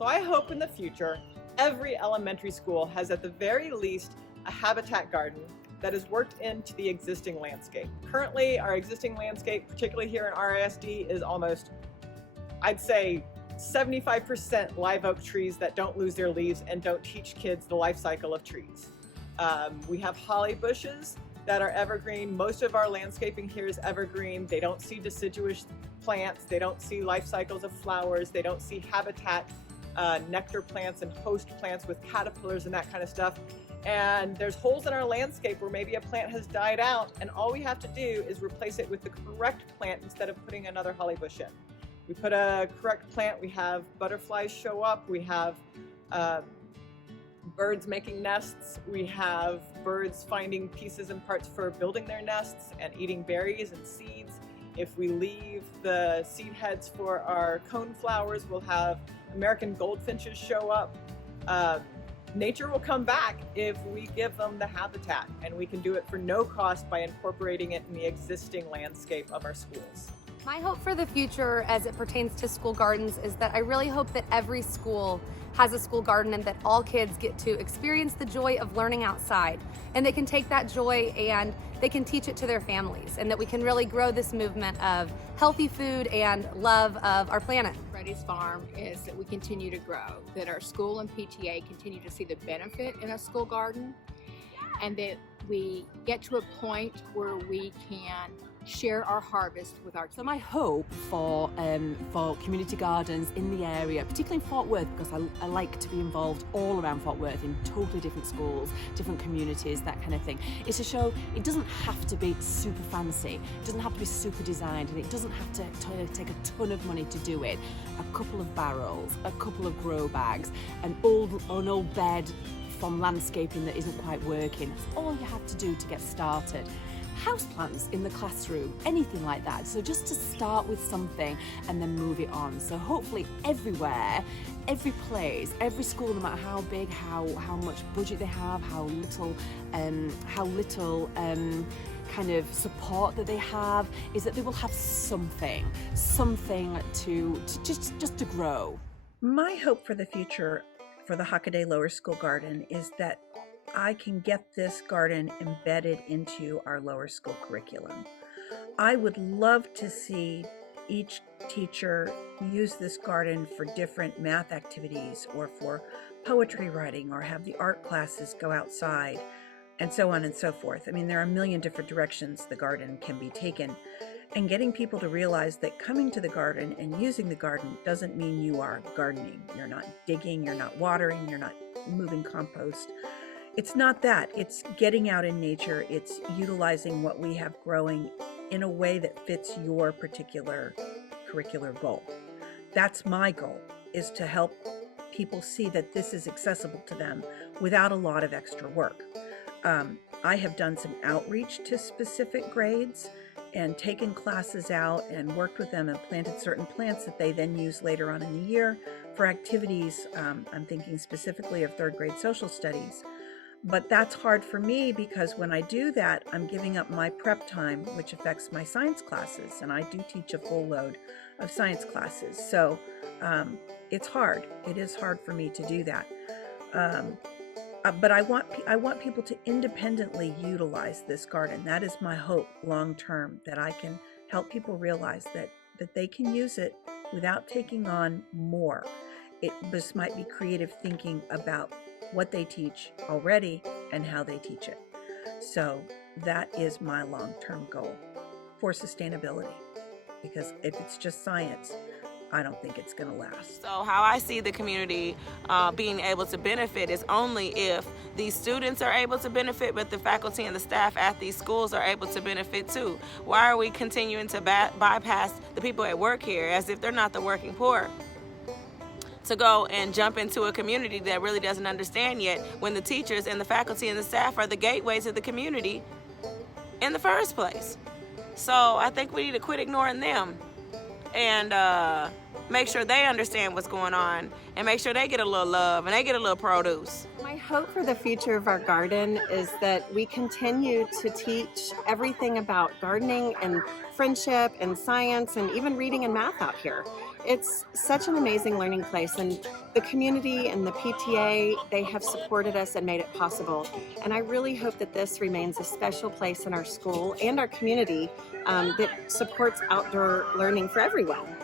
So I hope in the future, every elementary school has at the very least a habitat garden that is worked into the existing landscape. Currently, our existing landscape, particularly here in RISD, is almost, I'd say, 75% live oak trees that don't lose their leaves and don't teach kids the life cycle of trees. We have holly bushes that are evergreen. Most of our landscaping here is evergreen. They don't see deciduous plants. They don't see life cycles of flowers. They don't see habitat, nectar plants and host plants with caterpillars and that kind of stuff. And there's holes in our landscape where maybe a plant has died out, and all we have to do is replace it with the correct plant instead of putting another holly bush in. We put a correct plant, we have butterflies show up, we have birds making nests, we have birds finding pieces and parts for building their nests and eating berries and seeds. If we leave the seed heads for our cone flowers, we'll have American goldfinches show up. Nature will come back if we give them the habitat, and we can do it for no cost by incorporating it in the existing landscape of our schools. My hope for the future as it pertains to school gardens is that I really hope that every school has a school garden and that all kids get to experience the joy of learning outside, and they can take that joy and they can teach it to their families, and that we can really grow this movement of healthy food and love of our planet. Freddys Farm is that we continue to grow, that our school and PTA continue to see the benefit in a school garden, and that we get to a point where we can share our harvest with our kids. So my hope for community gardens in the area, particularly in Fort Worth, because I like to be involved all around Fort Worth in totally different schools, different communities, that kind of thing, is to show it doesn't have to be super fancy, it doesn't have to be super designed, and it doesn't have to take a ton of money to do it. A couple of barrels, a couple of grow bags, an old bed from landscaping that isn't quite working. That's all you have to do to get started. Houseplants in the classroom, anything like that. So just to start with something and then move it on. So hopefully everywhere, every place, every school, no matter how big, how much budget they have, how little kind of support that they have, is that they will have something to just to grow. My hope for the future for the Hockaday Lower School Garden is that I can get this garden embedded into our lower school curriculum. I would love to see each teacher use this garden for different math activities or for poetry writing, or have the art classes go outside, and so on and so forth. I mean, there are a million different directions the garden can be taken. And getting people to realize that coming to the garden and using the garden doesn't mean you are gardening. You're not digging, you're not watering, you're not moving compost. It's not that. It's getting out in nature. It's utilizing what we have growing in a way that fits your particular curricular goal. That's my goal, is to help people see that this is accessible to them without a lot of extra work. I have done some outreach to specific grades and taken classes out and worked with them and planted certain plants that they then use later on in the year for activities. I'm thinking specifically of third grade social studies. But that's hard for me because when I do that, I'm giving up my prep time, which affects my science classes. And I do teach a full load of science classes. So it's hard. It is hard for me to do that. But I want people to independently utilize this garden. That is my hope long term, that I can help people realize that they can use it without taking on more. This might be creative thinking about what they teach already and how they teach it. So that is my long-term goal for sustainability, because if it's just science, I don't think it's going to last. So how I see the community being able to benefit is only if these students are able to benefit, but the faculty and the staff at these schools are able to benefit too. Why are we continuing to bypass the people at work here as if they're not the working poor, to go and jump into a community that really doesn't understand yet, when the teachers and the faculty and the staff are the gateway to the community in the first place? So I think we need to quit ignoring them and make sure they understand what's going on and make sure they get a little love and they get a little produce. My hope for the future of our garden is that we continue to teach everything about gardening and friendship and science and even reading and math out here. it's such an amazing learning place, and the community and the PTA, they have supported us and made it possible. And I really hope that this remains a special place in our school and our community that supports outdoor learning for everyone.